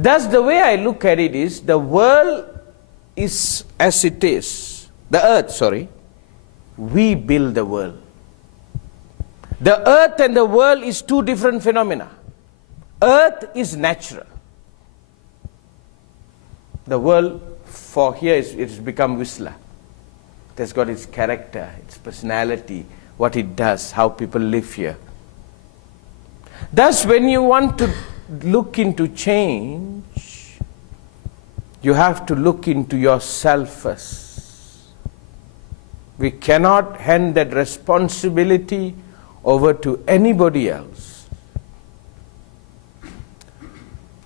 Thus, the way I look at it is, the world is as it is. The earth, sorry. We build the world. The earth and the world is two different phenomena. Earth is natural. The world, for here, it's become Whistler. It has got its character, its personality, what it does, how people live here. Thus, when you want to look into change, you have to look into yourself first. We cannot hand that responsibility over to anybody else.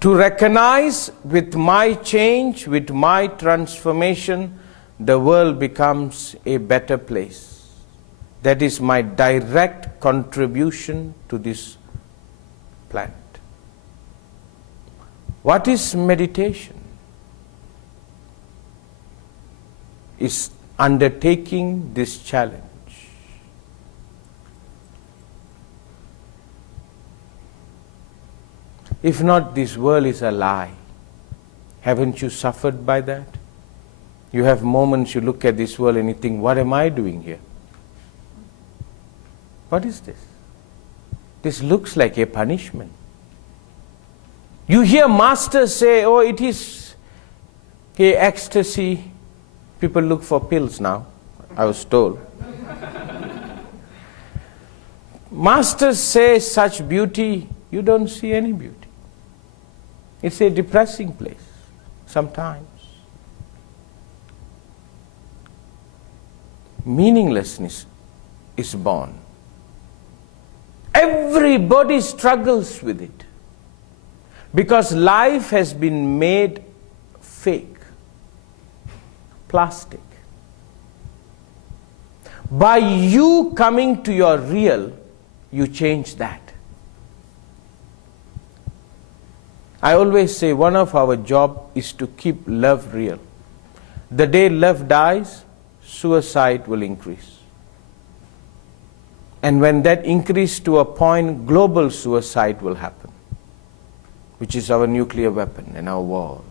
To recognize with my change, with my transformation, the world becomes a better place. That is my direct contribution to this planet. What is meditation? Is undertaking this challenge. If not, this world is a lie. Haven't you suffered by that? You have moments you look at this world and you think, what am I doing here? What is this? This looks like a punishment. You hear masters say, oh, it is a ecstasy. People look for pills now, I was told. Masters say such beauty, you don't see any beauty. It's a depressing place, sometimes. Meaninglessness is born. Everybody struggles with it. Because life has been made fake, plastic. By you coming to your real, you change that. I always say one of our job is to keep love real. The day love dies, suicide will increase. And when that increases to a point, global suicide will happen, which is our nuclear weapon and our wars.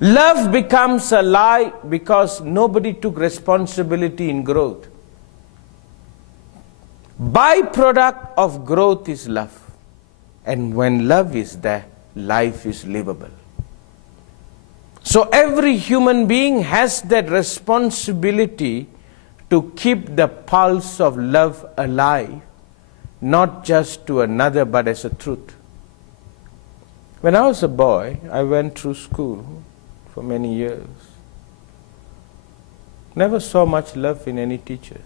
Love becomes a lie because nobody took responsibility in growth. Byproduct of growth is love. And when love is there, life is livable. So every human being has that responsibility to keep the pulse of love alive, not just to another but as a truth. When I was a boy, I went through school for many years. Never saw much love in any teachers.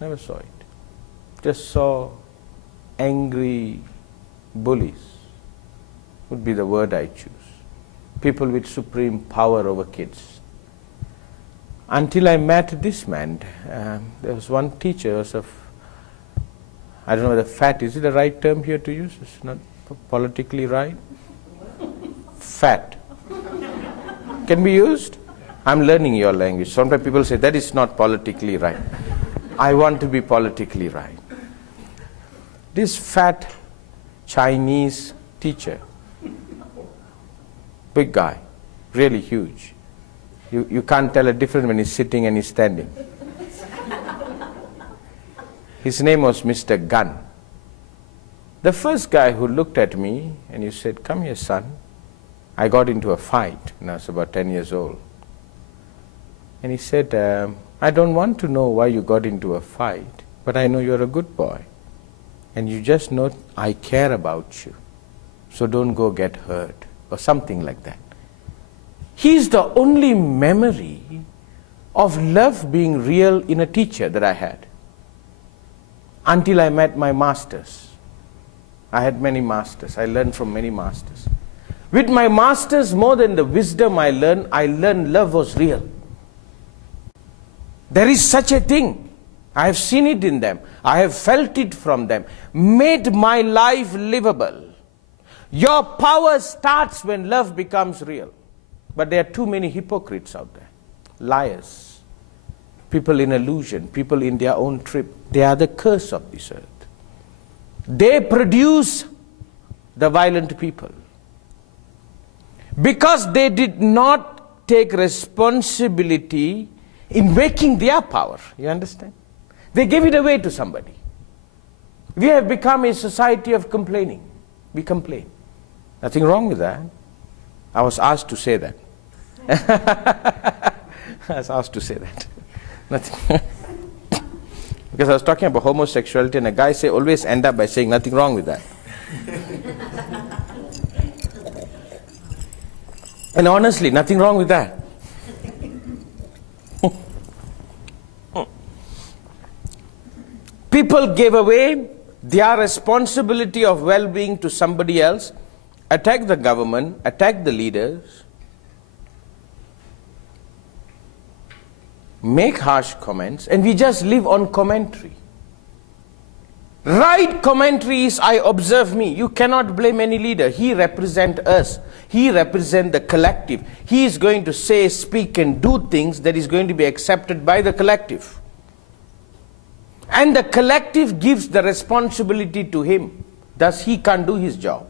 Never saw it. Just saw angry bullies, would be the word I choose. People with supreme power over kids. Until I met this man, there was one teacher, I don't know whether fat, is it the right term here to use? It's not politically right. Fat. Can be used? I'm learning your language. Sometimes people say that is not politically right. I want to be politically right. This fat Chinese teacher, big guy, really huge. You can't tell a difference when he's sitting and he's standing. His name was Mr. Gunn. The first guy who looked at me and he said, come here, son. I got into a fight when I was about 10 years old. And he said, I don't want to know why you got into a fight, but I know you're a good boy. And you just know I care about you. So don't go get hurt, or something like that. He's the only memory of love being real in a teacher that I had. Until I met my masters. I had many masters. I learned from many masters. With my masters, more than the wisdom I learned love was real. There is such a thing. I have seen it in them. I have felt it from them. Made my life livable. Your power starts when love becomes real. But there are too many hypocrites out there. Liars. People in illusion. People in their own trip. They are the curse of this earth. They produce the violent people. Because they did not take responsibility in making their power. You understand? They gave it away to somebody. We have become a society of complaining. We complain. Nothing wrong with that. I was asked to say that. I was asked to say that. Nothing. Because I was talking about homosexuality and a guy always end up by saying nothing wrong with that. And honestly, nothing wrong with that. People gave away their responsibility of well-being to somebody else, attacked the government, attacked the leaders, make harsh comments, and we just live on commentary. Right commentary is, I observe me. You cannot blame any leader. He represents us. He represents the collective. He is going to say, speak, and do things that is going to be accepted by the collective. And the collective gives the responsibility to him. Thus, he can't do his job.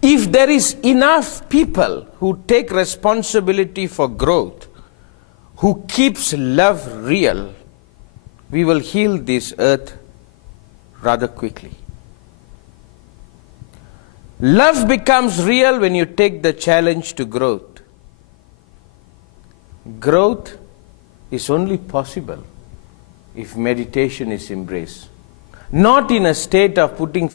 If there is enough people who take responsibility for growth, who keeps love real, we will heal this earth rather quickly. Love becomes real when you take the challenge to growth. Growth is only possible if meditation is embraced. Not in a state of putting